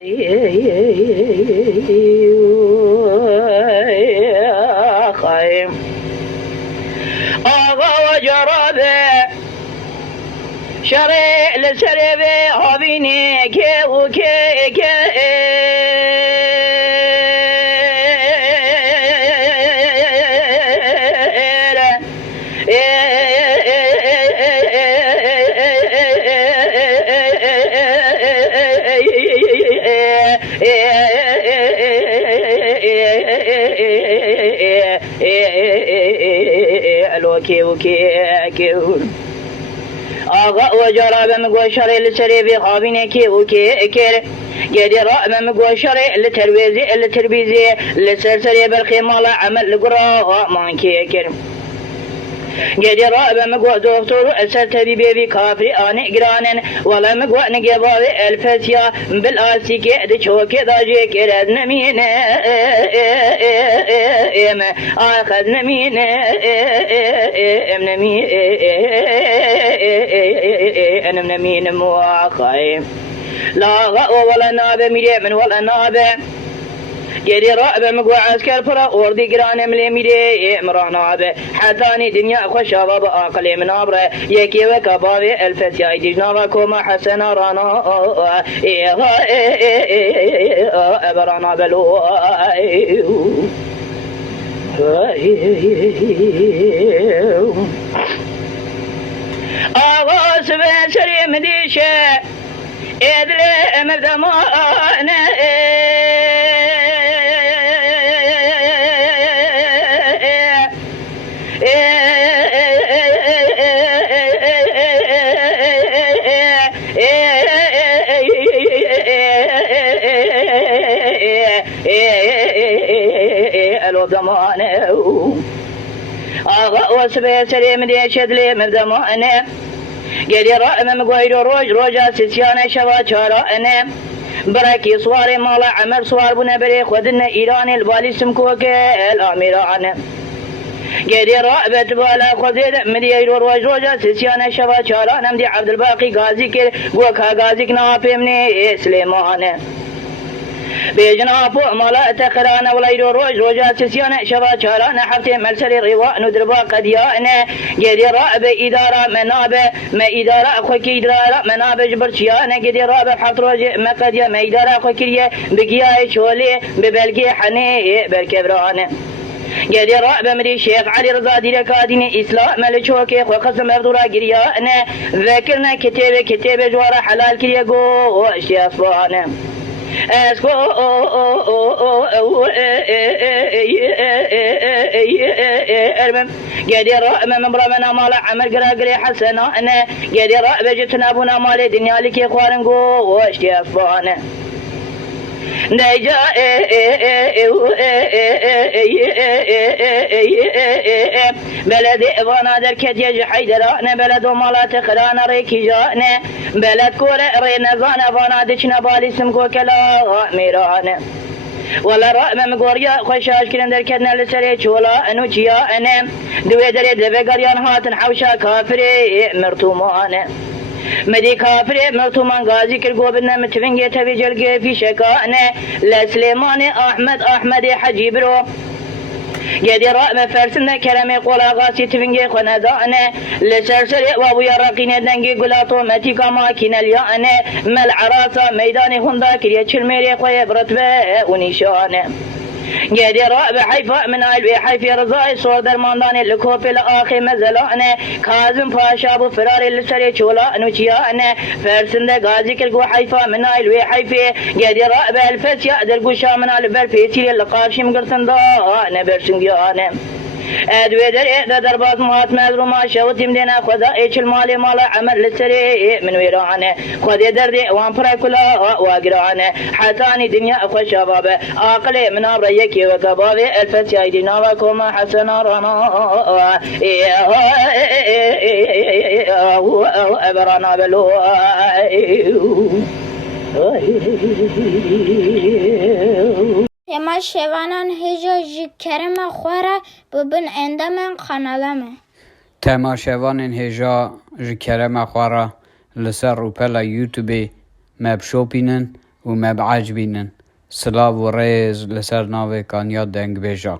خايم آغا وجربه شرع لسربه هابيني كي وكي آغا وجرب مقوشر لسري بخابيني كي وكي كير قد رأب مقوشر لترويزي لتربيزي لسرسري بالخيمالة عمل لقراء مانكي كير قد رأب مقوى دكتور السرطبي بيبي كافري آني قرانن ولا مقوى نقباوي الفتيا بالآسيكي دشوكي داجي كرد نمين آخذ نمين نمين مواخي لا غأو ولا نابة ملي من ولا نابة قدي رأب مقوى عسكر فرا وردي قران ملي ملي مرانا به حتاني دنيا خوش باب آقلي من عبره يكي وكبابي الفتيا دجنا وكوما حسنا رانا برانا بلو آغاز بسري مديشة إدلي مدمانا آغا وسبي سليم دي شدلي مبدمانه قدي رأنا مقويدو روجا سيسيانه شوا چارانه براكي صواري مالا عمر صوار بنبري خودنا إيراني البالي سمكوك الأميرانه قدي رأبت بالا خزيد مديرو روجا سيسيانه شوا چارانه مدي عبد الباقي غازي كر قوكا غازي كنافي مني سليمانه بجنافو مالا تقرانا ولايدو روجا سيسيانا شبا چارانا حفتي ملسري رواء ندربا قديانا قدي رأب إدارة منابة ما إدارة أخوكي إدارة منابة جبرشيانا قدي رأب حفت روجة ما قديا ما إدارة أخوكي بقياي شولي ببلقي حني بركبرانا قدي رأب مري شيخ علي رضا ديركادين إسلام ملشوكي وقسم مفدورا قريانا ذكرنا كتابة جوارا حلال كريا قو واشتي أصبانا اسكو ارمم قدي رأب ممرمنا مالا عمل قراقري حسنا انا قدي رأب جتنا ابونا مالي دنيا لكي خوارن قو واشتي أفبانا نجا بلد إبانا دركت يجي حيدرانا بلد ومالا تخرانا ريكي جانا بلد كورة رينا زانا فانا ديشنا بالي سمكو كلا ميرانا ولا رأب مقوريا خوشاش كرن دركتنا لسري شولا انو چيا انا دوي دري دبه قريان هاتن حوشا كافري مرتومانا مدي كافري مرتومان غازي كرقوبنا متفنجي تبي جلقي في شكانا لسليمان أحمد حجي برو قدي رأب فرسنا كلامي قولا غاسي تفنجي خندانا لسرسري وابويا راقين دنجي قلاتو متي كماكين اليانا مل عراسة ميداني هندا كريا چلميري خويا برتبه ونشانا قدي رأب حيفا من قلبي حيفي رضاي صور درمانداني لكوبي لآخي مزلانه كازم فاشا بو فراري لسري چولا نوچيانه فرسنده غازي كرقو حيفا من قلبي حيفي قدي رأب الفسيا درقوشا من قلب الفيسيري لقافشي مقرسنده نبرسنجيانه ادوي در دربات مهات مزروما شوتيم دينا خدا ايش المالي مالا عمل لسري من ويرانه خدي دردي وان براكلا واقرانه حتاني دنيا اخو شباب عقلي من ابريكي وكبابي الفتيا دينا وكما حسنا رانا ابرانا بلو تما شوانان هجا جکرم خوره ببن اندامن خانالمه تما شوانان هجا جکرم خوره لسر روپلا یوتیوبی مبشوپینن و me بعجبînin. Silav û rêz li ser navê Kanya Dengbêja.